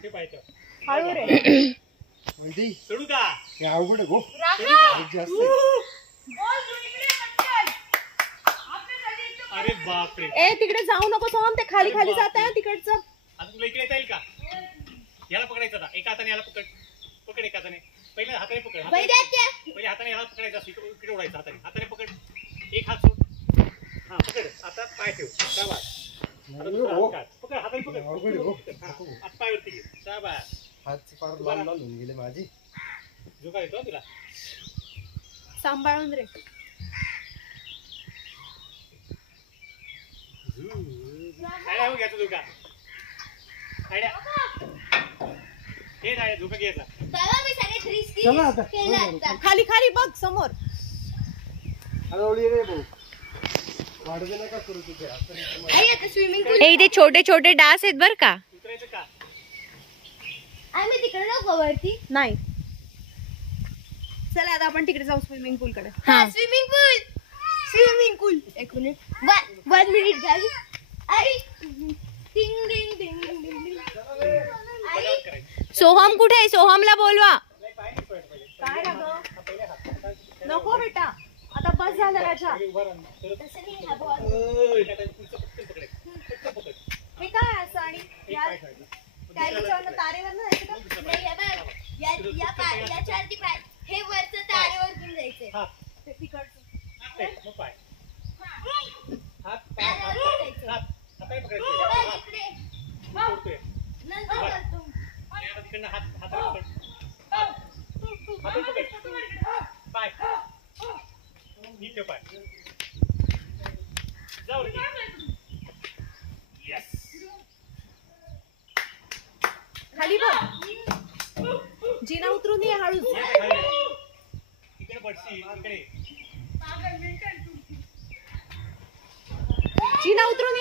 हे पाहायचं हळू रे म्हणजे सोडू का हे अवघड गो अरे बापरे ए तिकडे जाऊ नको सोहम ते खाली खाली जात आहे तिकडचं आता तुला इकडे येता येईल का याला पकडायचं आता एका हाताने याला पकड पकड एका हाताने पहिले हाताने पकड पहिले हाताने याला पकडायचं असं इकडे ओढायचं हाताने पकड एक हात सोड हा पकड आता पाय ठेव शाबास पकड हाताने पकड आता पायवरती घे शाबास हात पार लाल लाल होऊन गेले माझे झोका येतो तुला सांभाळून रे काय घ्यायचं झोका हे नाही झोका घ्यायचा चला आता खाली खाली बघ समोर हळूहळू रे भाऊ वाढवे नका करू तुझे स्विमिंग पूल हे इथे छोटे छोटे डास आहेत बर का उतरायचं का आम्ही तिकडे नको वरती नाही चला आता आपण तिकडे जाऊ स्विमिंग पूल कडे स्विमिंग पूल एक मिनिट 1 मिनिट गाईस आई टिंग टिंग टिंग टिंग आई सोहम कुठे आहे सोहमला बोलवा काय नको बेटा आता बस झालं राजा हे काय असं आणि त्याच्यावर तारेवर याच्यावरती पाय हे वरचं तारेवर घेऊन जायचंय तिकडचं पाय हात हाताने पकडायचे नंतर करतो तिकडनं हाताने पकड पाय नीट ठेव पाय जाऊ यस खाली बघ जिना उतरून ये हळू इकडे पडशी इकडे जिना उतरून ये